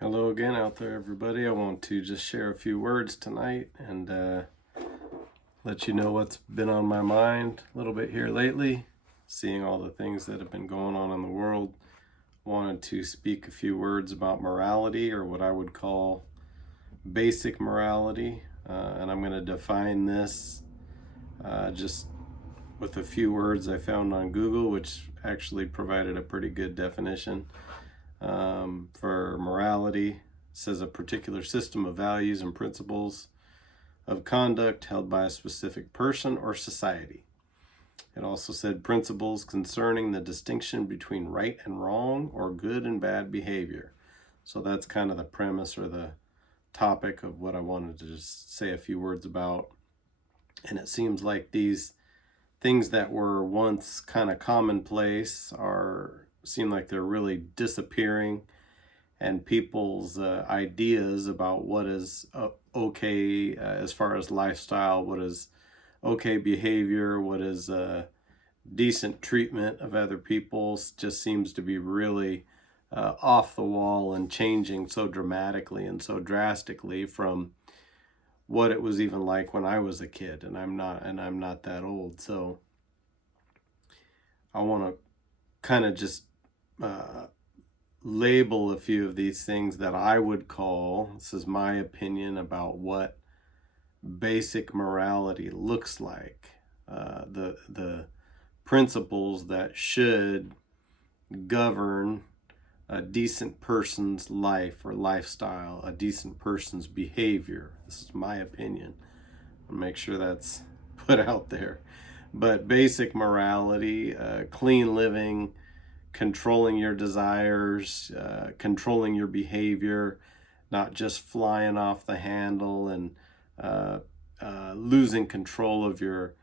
Hello again out there, everybody. I want to just share a few words tonight and let you know what's been on my mind a little bit here lately, seeing all the things that have been going on in the world. Wanted to speak a few words about morality, or what I would call basic morality, and I'm going to define this just with a few words I found on Google, which actually provided a pretty good definition. For morality, it says a particular system of values and principles of conduct held by a specific person or society. It also said principles concerning the distinction between right and wrong or good and bad behavior. So that's kind of the premise or the topic of what I wanted to just say a few words about. And it seems like these things that were once kind of commonplace seem like they're really disappearing, and people's ideas about what is okay as far as lifestyle, what is okay behavior, what is decent treatment of other people just seems to be really off the wall and changing so dramatically and so drastically from what it was even like when I was a kid, and I'm not that old. So I want to kind of just label a few of these things that I would call, this is my opinion about what basic morality looks like, the principles that should govern a decent person's life or lifestyle, a decent person's behavior. This is my opinion. I'll make sure that's put out there. But basic morality, clean living, controlling your desires, controlling your behavior, not just flying off the handle and losing control of your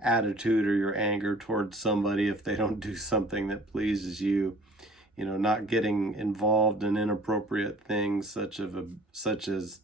attitude or your anger towards somebody if they don't do something that pleases you. You know, not getting involved in inappropriate things such as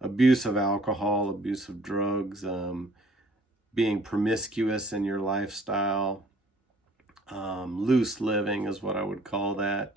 abuse of alcohol, abuse of drugs, being promiscuous in your lifestyle. Loose living is what I would call that.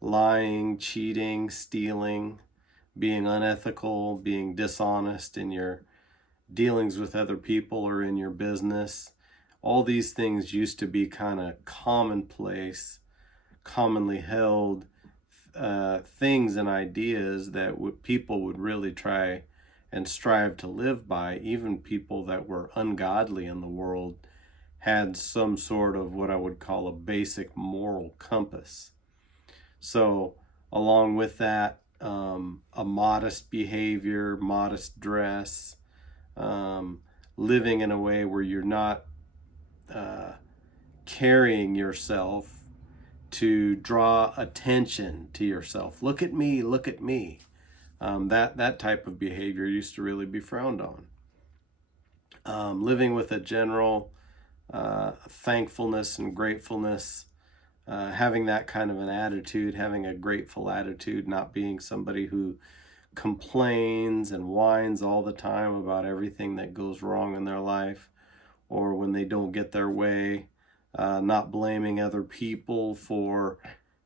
Lying, cheating, stealing, being unethical, being dishonest in your dealings with other people or in your business. All these things used to be kind of commonplace, commonly held things and ideas that people would really try and strive to live by. Even people that were ungodly in the world had some sort of what I would call a basic moral compass. So, along with that, a modest behavior, modest dress, living in a way where you're not carrying yourself to draw attention to yourself. Look at me, look at me. That type of behavior used to really be frowned on. Living with a general thankfulness and gratefulness, having that kind of an attitude, having a grateful attitude, not being somebody who complains and whines all the time about everything that goes wrong in their life, or when they don't get their way, not blaming other people for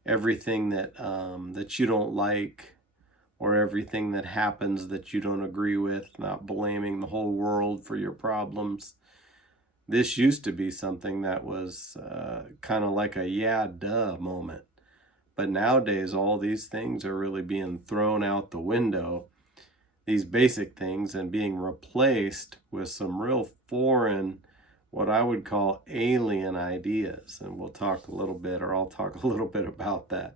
everything that you don't like, or everything that happens that you don't agree with, not blaming the whole world for your problems. This used to be something that was kind of like a yeah, duh moment. But nowadays, all these things are really being thrown out the window, these basic things, and being replaced with some real foreign, what I would call alien ideas. And we'll talk a little bit, or I'll talk a little bit about that.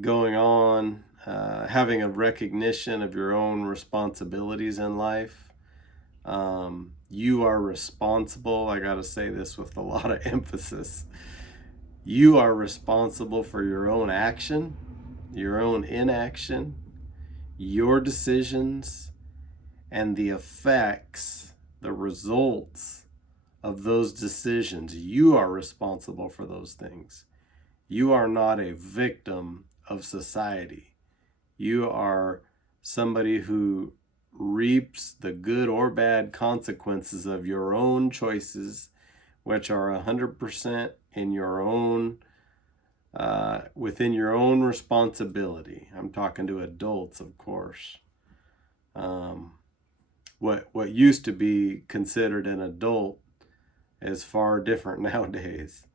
Going on, having a recognition of your own responsibilities in life. You are responsible. I got to say this with a lot of emphasis. You are responsible for your own action, your own inaction, your decisions, and the effects, the results of those decisions. You are responsible for those things. You are not a victim of society. You are somebody who reaps the good or bad consequences of your own choices, which are 100% in your own within your own responsibility. I'm talking to adults, of course. What used to be considered an adult is far different nowadays.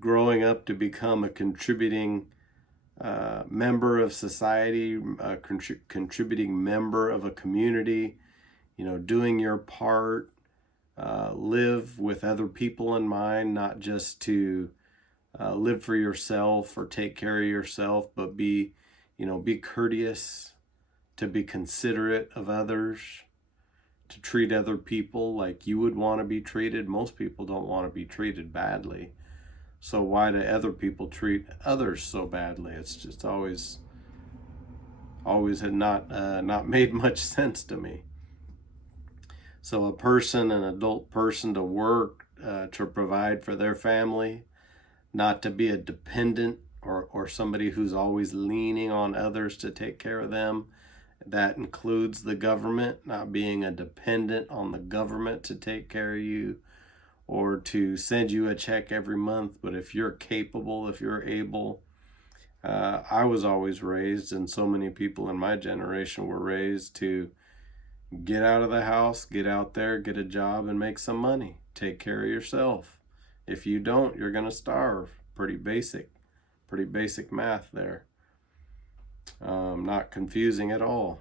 Growing up to become a contributing member of society, a contributing member of a community, doing your part, live with other people in mind, not just to live for yourself or take care of yourself, but be courteous, to be considerate of others, to treat other people like you would want to be treated. Most people don't want to be treated badly. So why do other people treat others so badly? It's just always had not made much sense to me. So an adult person, to work, to provide for their family, not to be a dependent or somebody who's always leaning on others to take care of them. That includes the government, not being a dependent on the government to take care of you or to send you a check every month. But if you're capable, if you're able, I was always raised, and so many people in my generation were raised to get out of the house, get out there, get a job, and make some money. Take care of yourself. If you don't, you're going to starve. Pretty basic math there. Not confusing at all.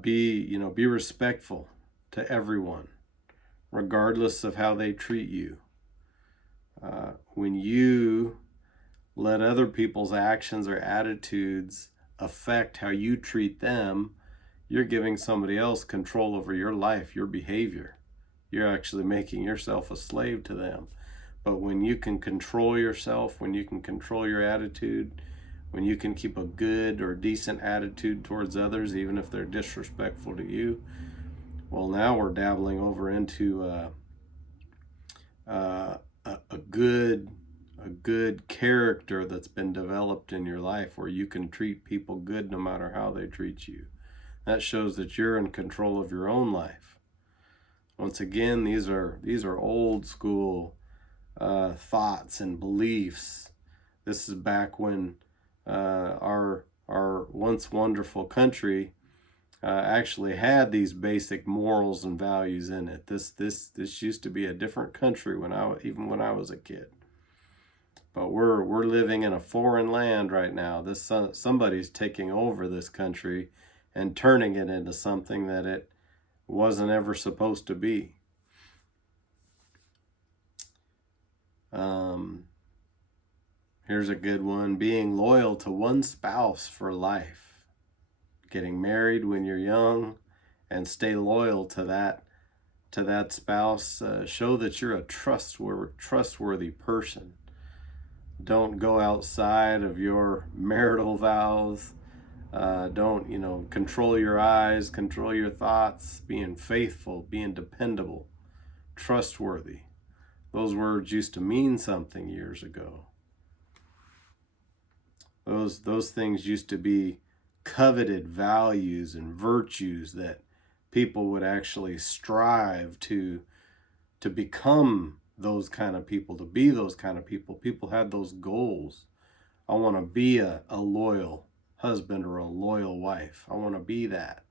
Be respectful to everyone, regardless of how they treat you. When you let other people's actions or attitudes affect how you treat them, you're giving somebody else control over your life, your behavior. You're actually making yourself a slave to them. But when you can control yourself, when you can control your attitude, when you can keep a good or decent attitude towards others, even if they're disrespectful to you, well, now we're dabbling over into a good character that's been developed in your life, where you can treat people good no matter how they treat you. That shows that you're in control of your own life. Once again, these are old school thoughts and beliefs. This is back when our once wonderful country actually had these basic morals and values in it. This used to be a different country when I was a kid. But we're living in a foreign land right now. Somebody's taking over this country and turning it into something that it wasn't ever supposed to be. Here's a good one: being loyal to one spouse for life. Getting married when you're young and stay loyal to that spouse. Show that you're a trustworthy person. Don't go outside of your marital vows. Don't control your eyes, control your thoughts. Being faithful, being dependable, trustworthy. Those words used to mean something years ago. Those things used to be coveted values and virtues that people would actually strive to become those kind of people, to be those kind of people. People had those goals. I want to be a loyal husband or a loyal wife. I want to be that.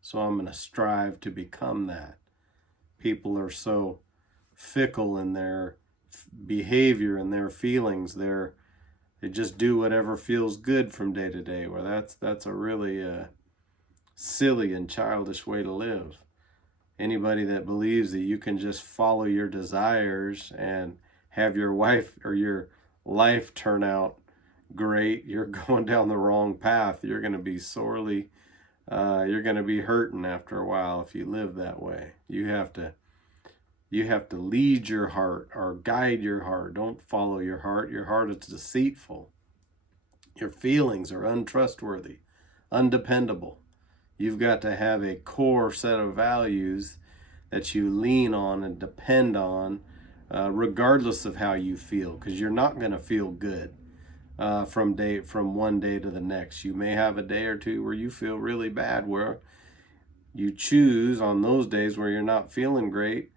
So I'm going to strive to become that. People are so fickle in their behavior and their feelings. They just do whatever feels good from day to day. Well, that's a really silly and childish way to live. Anybody that believes that you can just follow your desires and have your wife or your life turn out great, you're going down the wrong path. You're going to be you're going to be hurting after a while if you live that way. You have to lead your heart or guide your heart. Don't follow your heart. Your heart is deceitful. Your feelings are untrustworthy, undependable. You've got to have a core set of values that you lean on and depend on, regardless of how you feel, because you're not going to feel good from one day to the next. You may have a day or two where you feel really bad, where you choose on those days where you're not feeling great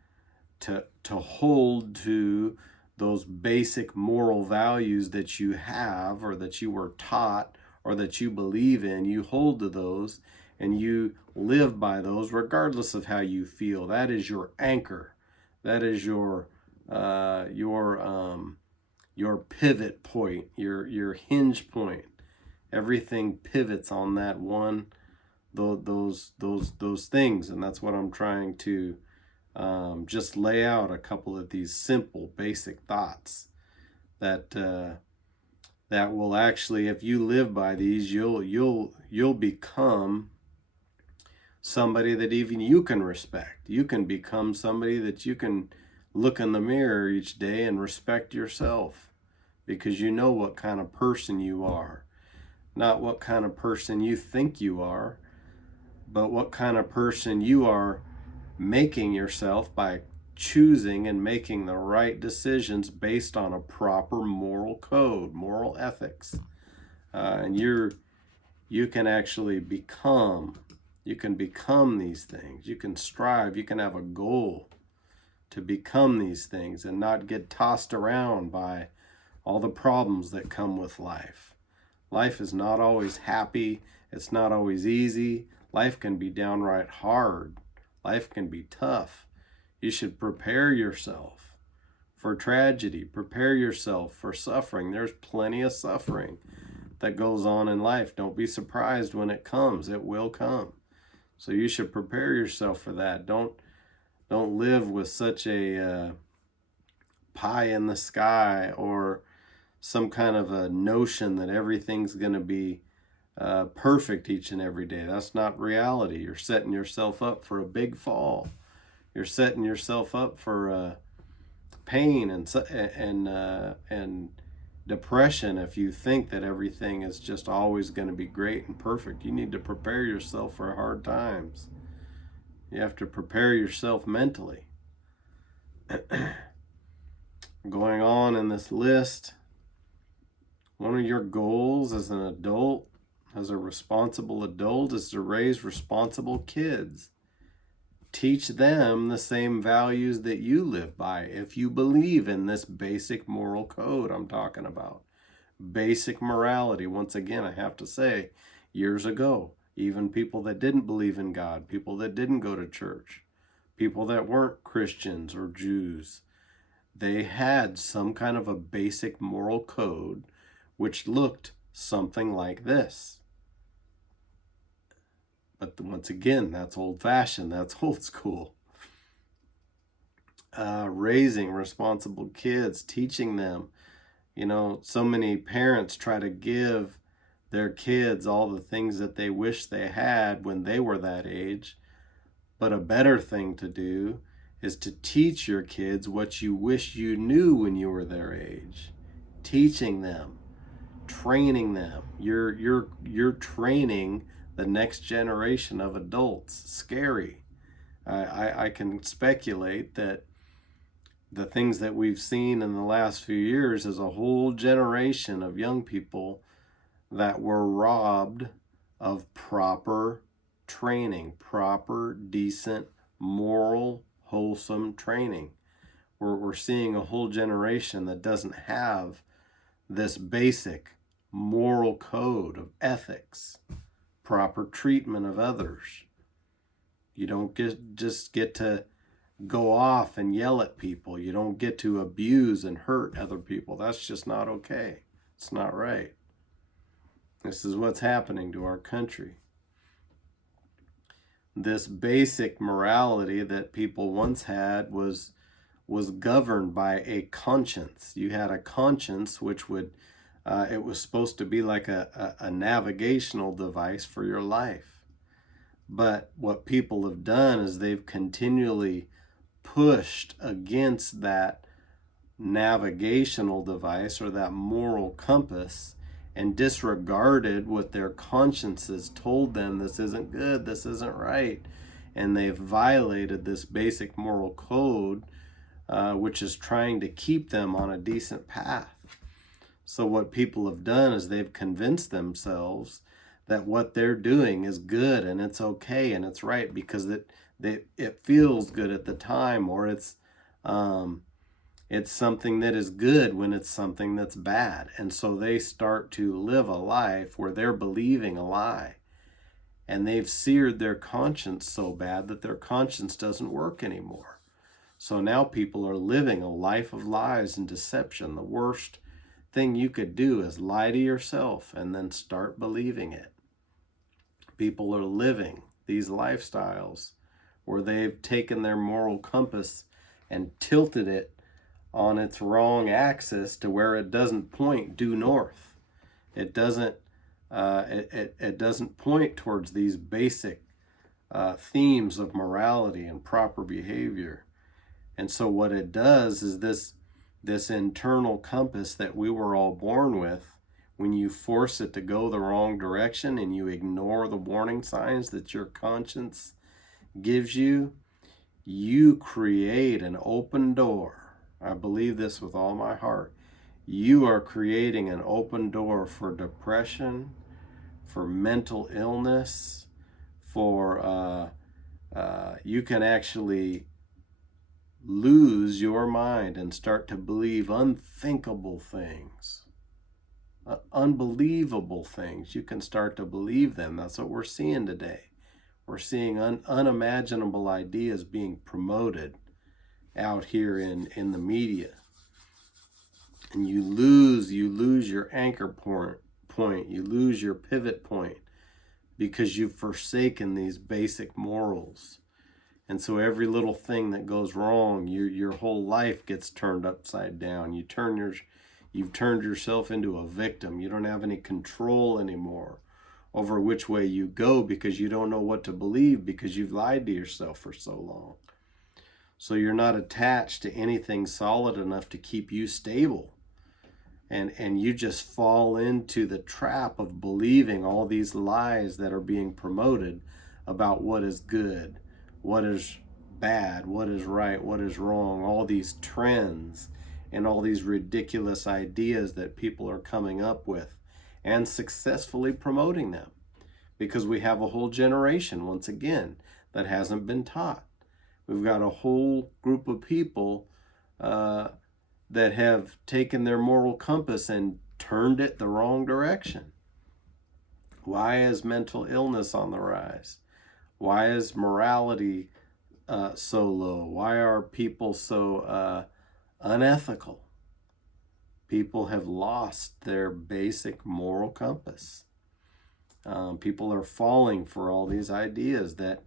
to hold to those basic moral values that you have or that you were taught or that you believe in, you hold to those and you live by those regardless of how you feel. That is your anchor. That is your pivot point, your hinge point. Everything pivots on that one, those things, and that's what I'm trying to just lay out a couple of these simple, basic thoughts that that will actually, if you live by these, you'll become somebody that even you can respect. You can become somebody that you can look in the mirror each day and respect yourself, because you know what kind of person you are, not what kind of person you think you are, but what kind of person you are making yourself by choosing and making the right decisions based on a proper moral code, moral ethics. And you can actually become these things. You can strive, you can have a goal to become these things and not get tossed around by all the problems that come with life. Life is not always happy. It's not always easy. Life can be downright hard. Life can be tough. You should prepare yourself for tragedy. Prepare yourself for suffering. There's plenty of suffering that goes on in life. Don't be surprised when it comes. It will come. So you should prepare yourself for that. Don't live with such a pie in the sky or some kind of a notion that everything's going to be perfect each and every day. That's not reality. You're setting yourself up for a big fall. You're setting yourself up for pain and depression if you think that everything is just always going to be great and perfect. You need to prepare yourself for hard times. You have to prepare yourself mentally. Going on in this list, one of your goals as an adult, as a responsible adult, is to raise responsible kids. Teach them the same values that you live by if you believe in this basic moral code I'm talking about. Basic morality. Once again, I have to say, years ago, even people that didn't believe in God, people that didn't go to church, people that weren't Christians or Jews, they had some kind of a basic moral code which looked something like this. But once again, that's old-fashioned, that's old school. Raising responsible kids, teaching them. You know, so many parents try to give their kids all the things that they wish they had when they were that age. But a better thing to do is to teach your kids what you wish you knew when you were their age. Teaching them, training them. You're training the next generation of adults. Scary. I can speculate that the things that we've seen in the last few years is a whole generation of young people that were robbed of proper training, proper, decent, moral, wholesome training. We're seeing a whole generation that doesn't have this basic moral code of ethics, proper treatment of others. You don't just get to go off and yell at people. You don't get to abuse and hurt other people. That's just not okay. It's not right. This is what's happening to our country. This basic morality that people once had was governed by a conscience. You had a conscience which would, it was supposed to be like a navigational device for your life. But what people have done is they've continually pushed against that navigational device or that moral compass and disregarded what their consciences told them. This isn't good, this isn't right. And they've violated this basic moral code, which is trying to keep them on a decent path. So what people have done is they've convinced themselves that what they're doing is good and it's okay and it's right because it feels good at the time, or It's something that is good when it's something that's bad. And so they start to live a life where they're believing a lie. And they've seared their conscience so bad that their conscience doesn't work anymore. So now people are living a life of lies and deception. The worst thing you could do is lie to yourself and then start believing it. People are living these lifestyles where they've taken their moral compass and tilted it on its wrong axis to where it doesn't point due north. It doesn't it doesn't point towards these basic themes of morality and proper behavior. And so what it does is this internal compass that we were all born with, when you force it to go the wrong direction and you ignore the warning signs that your conscience gives you, you create an open door. I believe this with all my heart. You are creating an open door for depression, for mental illness, for you can actually lose your mind and start to believe unthinkable things, unbelievable things. You can start to believe them. That's what we're seeing today. We're seeing unimaginable ideas being promoted out here in the media. And you lose your anchor point, you lose your pivot point because you've forsaken these basic morals. And so every little thing that goes wrong, your whole life gets turned upside down. You've turned yourself into a victim. You don't have any control anymore over which way you go because you don't know what to believe because you've lied to yourself for so long. So you're not attached to anything solid enough to keep you stable. And you just fall into the trap of believing all these lies that are being promoted about what is good, what is bad, what is right, what is wrong, all these trends and all these ridiculous ideas that people are coming up with and successfully promoting them, because we have a whole generation, once again, that hasn't been taught. We've got a whole group of people that have taken their moral compass and turned it the wrong direction. Why is mental illness on the rise? Why is morality so low? Why are people so unethical? People have lost their basic moral compass. People are falling for all these ideas that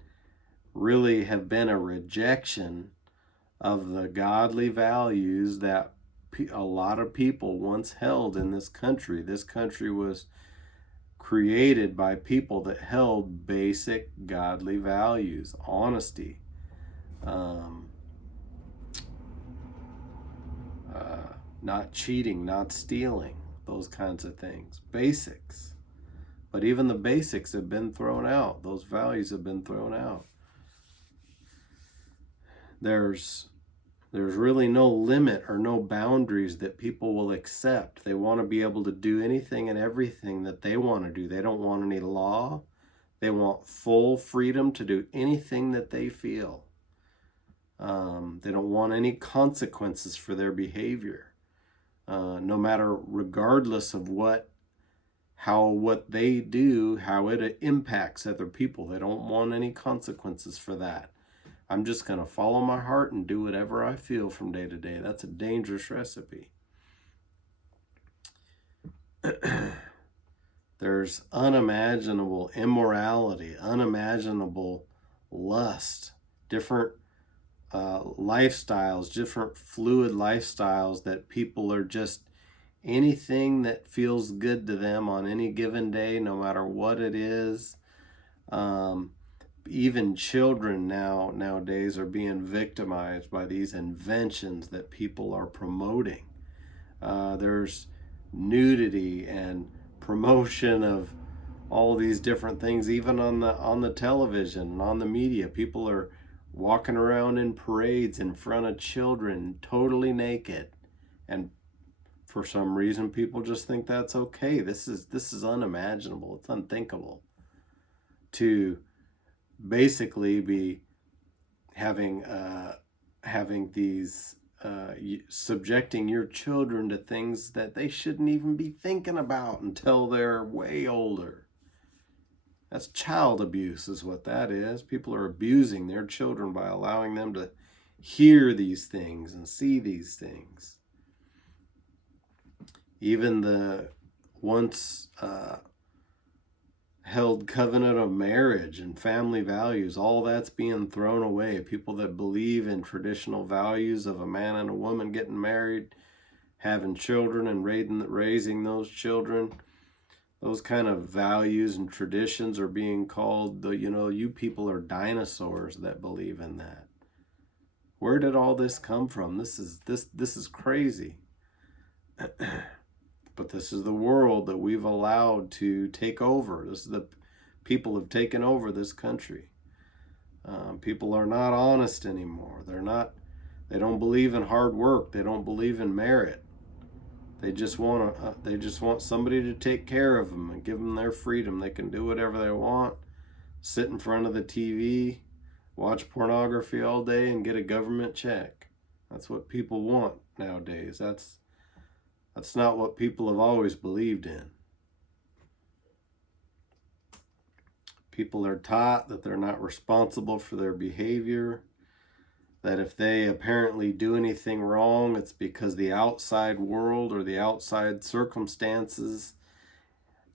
really have been a rejection of the godly values that a lot of people once held in this country. This country was created by people that held basic godly values: honesty, not cheating, not stealing, those kinds of things, basics. But even the basics have been thrown out. Those values have been thrown out. There's really no limit or no boundaries that people will accept. They want to be able to do anything and everything that they want to do. They don't want any law. They want full freedom to do anything that they feel. They don't want any consequences for their behavior, no matter, regardless of what they do, how it impacts other people. They don't want any consequences for that. I'm just going to follow my heart and do whatever I feel from day to day. That's a dangerous recipe. There's unimaginable immorality, unimaginable lust, different lifestyles, different fluid lifestyles that people are just anything that feels good to them on any given day, no matter what it is. Even children nowadays are being victimized by these inventions that people are promoting. There's nudity and promotion of all these different things, even on the television and on the media. People are walking around in parades in front of children, totally naked, and for some reason people just think that's okay. This is unimaginable. It's unthinkable to basically be having these subjecting your children to things that they shouldn't even be thinking about until they're way older. That's child abuse is what that is. People are abusing their children by allowing them to hear these things and see these things. Even the once held covenant of marriage and family values, all that's being thrown away. People that believe in traditional values of a man and a woman getting married, having children and raising those children, those kind of values and traditions are being called, you people are dinosaurs that believe in that. Where did all this come from? This is crazy. But this is the world that we've allowed to take over. This is the people have taken over this country. People are not honest anymore. They don't believe in hard work. They don't believe in merit. They just want somebody to take care of them and give them their freedom. They can do whatever they want, sit in front of the TV, watch pornography all day, and get a government check. That's what people want nowadays. That's not what people have always believed in. People are taught that they're not responsible for their behavior, that if they apparently do anything wrong, it's because the outside world or the outside circumstances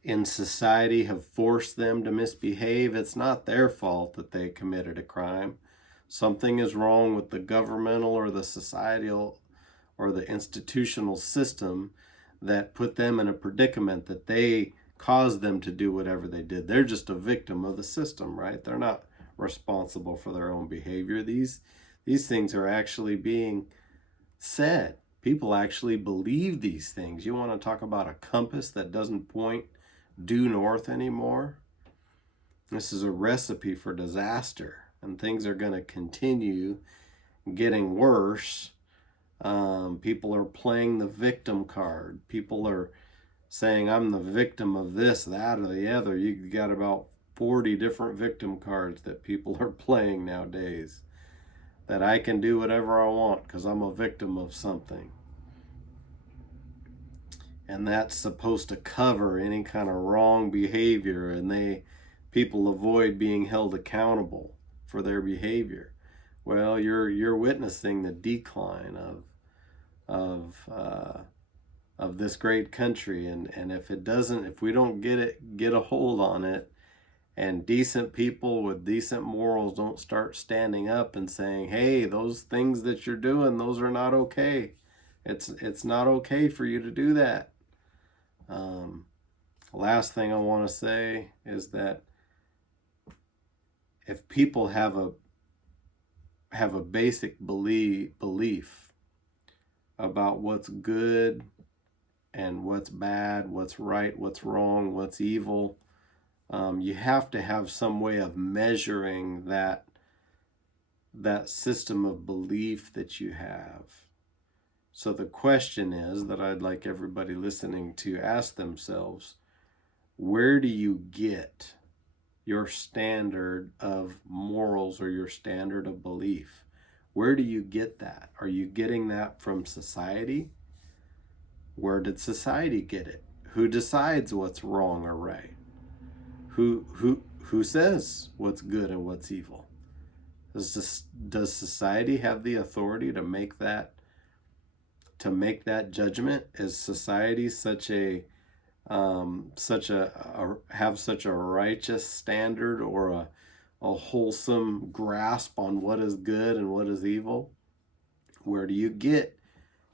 in society have forced them to misbehave. It's not their fault that they committed a crime. Something is wrong with the governmental or the societal or the institutional system that put them in a predicament that they caused them to do whatever they did. They're just a victim of the system, right? They're not responsible for their own behavior. These things are actually being said. People actually believe these things. You want to talk about a compass that doesn't point due north anymore? This is a recipe for disaster, and things are going to continue getting worse. People are playing the victim card. People are saying, I'm the victim of this, that, or the other. You got about 40 different victim cards that people are playing nowadays. That I can do whatever I want because I'm a victim of something. And that's supposed to cover any kind of wrong behavior, and people avoid being held accountable for their behavior. Well, you're witnessing the decline of this great country, and if we don't get a hold on it, and decent people with decent morals don't start standing up and saying, hey, those things that you're doing, those are not okay. It's not okay for you to do that. Last thing I want to say is that if people have a basic belief about what's good and what's bad, what's right, what's wrong, what's evil, you have to have some way of measuring that system of belief that you have. So the question is that I'd like everybody listening to ask themselves, where do you get your standard of morals or your standard of belief? Where do you get that? Are you getting that from society? Where did society get it? Who decides what's wrong or right? Who says what's good and what's evil? Does society have the authority to make that judgment? Is society have such a righteous standard or a wholesome grasp on what is good and what is evil? Where do you get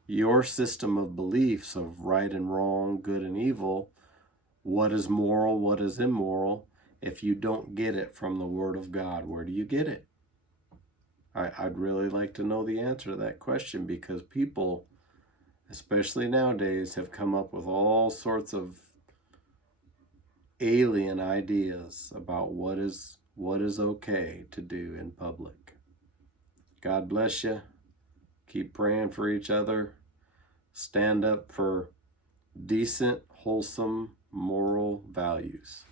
your system of beliefs of right and wrong, good and evil? What is moral, what is immoral? If you don't get it from the Word of God, where do you get it? I'd really like to know the answer to that question, because people, especially nowadays, have come up with all sorts of alien ideas about what is okay to do in public. God bless you. Keep praying for each other. Stand up for decent, wholesome, moral values.